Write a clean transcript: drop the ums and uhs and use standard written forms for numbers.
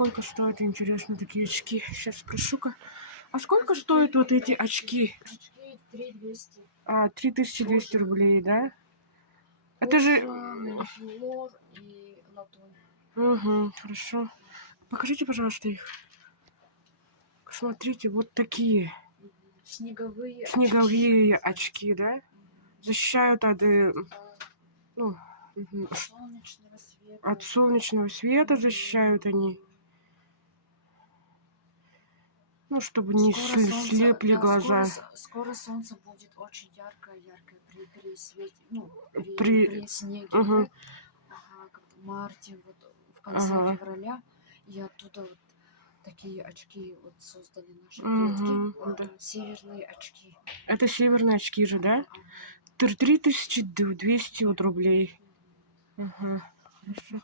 сколько стоят, интересно, такие очки? Сейчас спрошу-ка. А сколько стоят вот эти очки? Очки 3200. 3200 рублей, да? Это же... Маникюр и латунь. Угу, хорошо. Покажите, пожалуйста, их. Смотрите, вот такие. Снеговые очки, да? Защищают от, ну, солнечного света. от солнечного света защищают они. Ну, чтобы не слепли глаза. Скоро солнце будет очень яркое при свете, При- при снеге, Ага. да? Ага, как в марте, вот в конце февраля, и оттуда вот такие очки вот создали наши предки. Вот, да. северные очки. Это северные очки же, да? 3200 вот рублей. Ага. Хорошо.